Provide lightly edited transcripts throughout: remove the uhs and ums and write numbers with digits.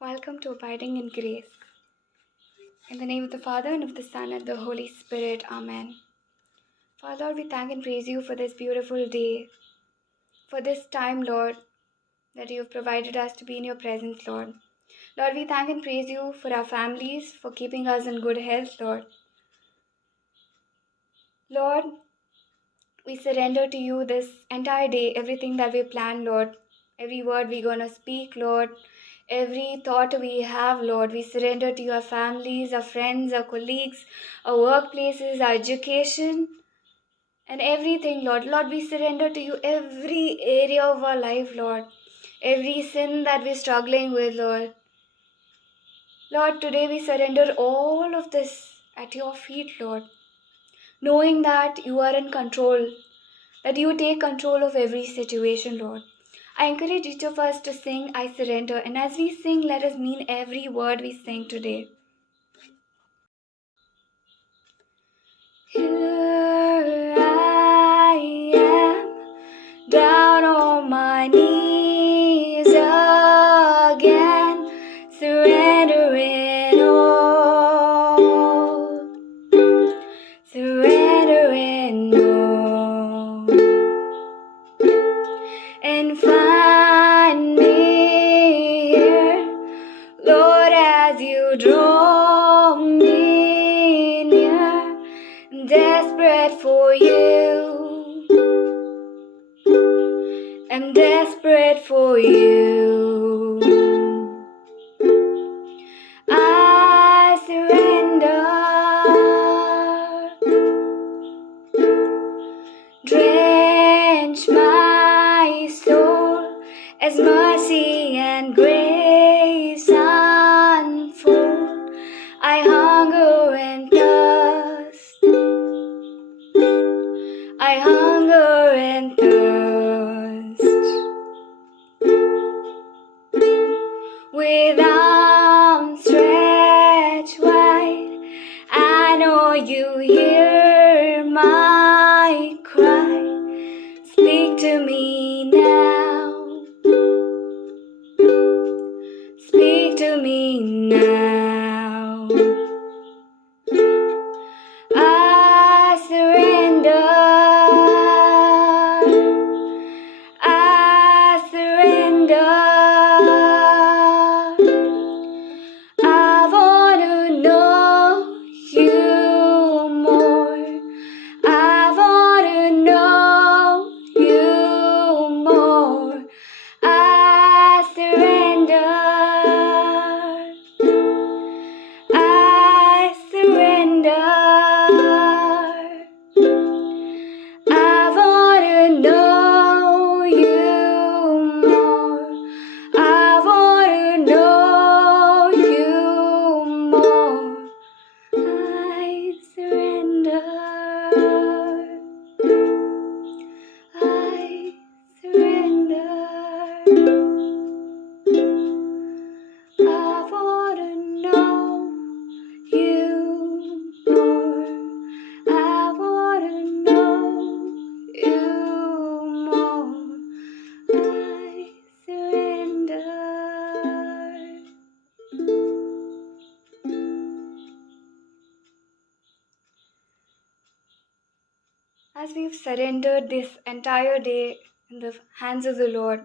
Welcome to Abiding in Grace. In the name of the Father, and of the Son, and the Holy Spirit. Amen. Father, Lord, we thank and praise you for this beautiful day, for this time, Lord, that you have provided us to be in your presence, Lord. Lord, we thank and praise you for our families, for keeping us in good health, Lord. Lord, we surrender to you this entire day, everything that we plan, Lord, every word we're going to speak, Lord, every thought we have, Lord, we surrender to your families, our friends, our colleagues, our workplaces, our education, and everything, Lord. Lord, we surrender to you every area of our life, Lord, every sin that we're struggling with, Lord. Lord, today we surrender all of this at your feet, Lord, knowing that you are in control, that you take control of every situation, Lord. I encourage each of us to sing I Surrender, and as we sing, let us mean every word we sing today. Here I am, down on my knees again, surrendering all, surrendering all, and find me here, Lord, as you draw me near, desperate for you, I'm desperate for you. I surrender, drench my soul as mercy and grace unfold. I hunger and thirst, I hunger and thirst. With arms stretched wide, I know you hear my cry. Speak to me now, speak to me now. I surrender, I surrender. I want to know you more. I want to know you more. I surrender, I surrender. I want to know you more. I want to know you more. I surrender, I surrender. I want to know you more. I want to know you more. I surrender. As we've surrendered this entire day in the hands of the Lord,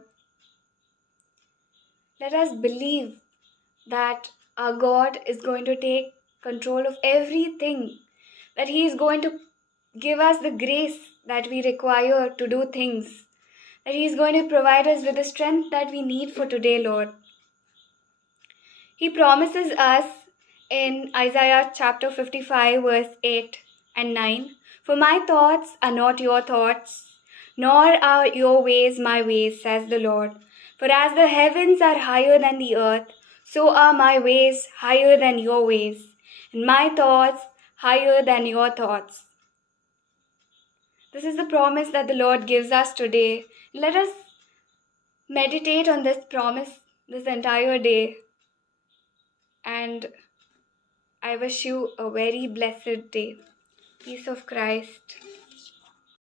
let us believe that our God is going to take control of everything, that He is going to give us the grace that we require to do things, that He is going to provide us with the strength that we need for today, Lord. He promises us in Isaiah chapter 55, verse 8 and 9, "For my thoughts are not your thoughts, nor are your ways my ways, says the Lord. For as the heavens are higher than the earth, so are my ways higher than your ways, and my thoughts higher than your thoughts." This is the promise that the Lord gives us today. Let us meditate on this promise this entire day. And I wish you a very blessed day. Peace of Christ.